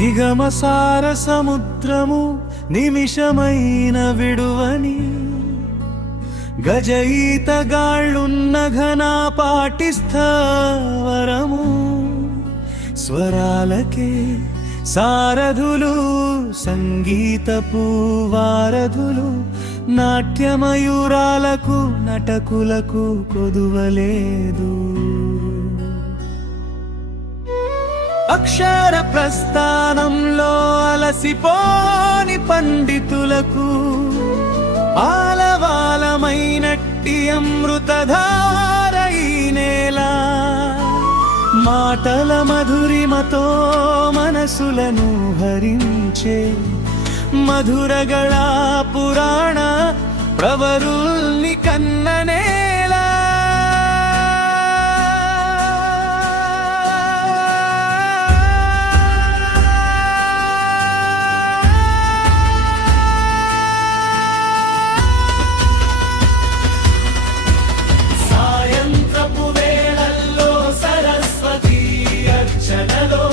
నిగమసార సముద్రము నిమిషమైన విడువని గజఈతగాళ్ళున్న ఘనా పాటిస్థావరము స్వరాలకే సారథులు సంగీతపు వారధులు నాట్యమయూరాలకు నటకులకు కొదువలేదు. అక్షర ప్రస్థానంలో అలసిపోని పండితులకు ఆలవాలమైనట్టి అమృతధార ఈ నేల మాటల మధురిమతో మనసులను హరించే మధురగళ పురాణ ప్రవరుల్ని కన్ననేలా. సాయంత్రపు వేళల్లో సరస్వతి అర్చనలో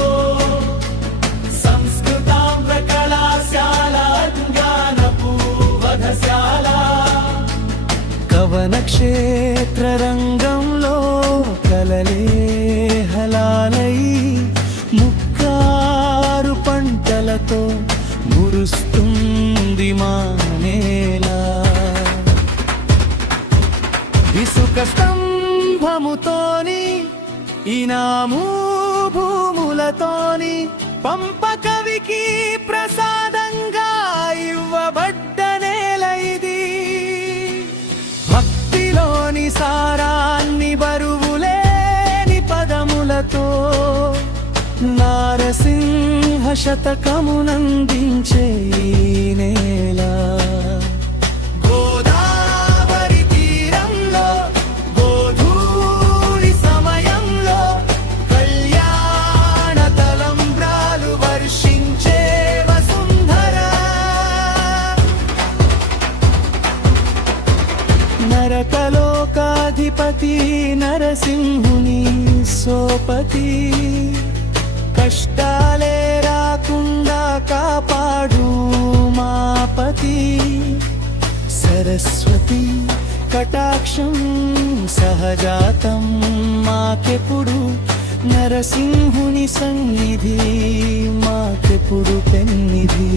సంస్కృతాంధ్ర కళాశాల జ్ఞానపు వధశాల కవన క్షేత్ర రంగంలో కలలే హలాలై ముక్కారు పంటలతో మురుస్తుంది మా నేల. ఇసుక స్తంభముతోని ఇనాము భూములతోని పంప కవికి ప్రసాదంగా ఇవ్వబడ్డ నేల ఇది. భక్తిలోని సారాన్ని బరువులేని పదములతో నారసింహ శతకమునందించే ఈ నేల. గోదావరి తీరంలో గోధూళి సమయంలో కళ్యాణ తలంబ్రాలు వర్షించే వసుంధర. నరకలోకాధిపతి నరసింహుని సోపతి కష్టాలే రాకుండా కాపాడు మాపతి. సరస్వతి కటాక్షం సహజాతం మాకెప్పుడు నరసింహుని సన్నిధి మాకెప్పుడు పెన్నిధి.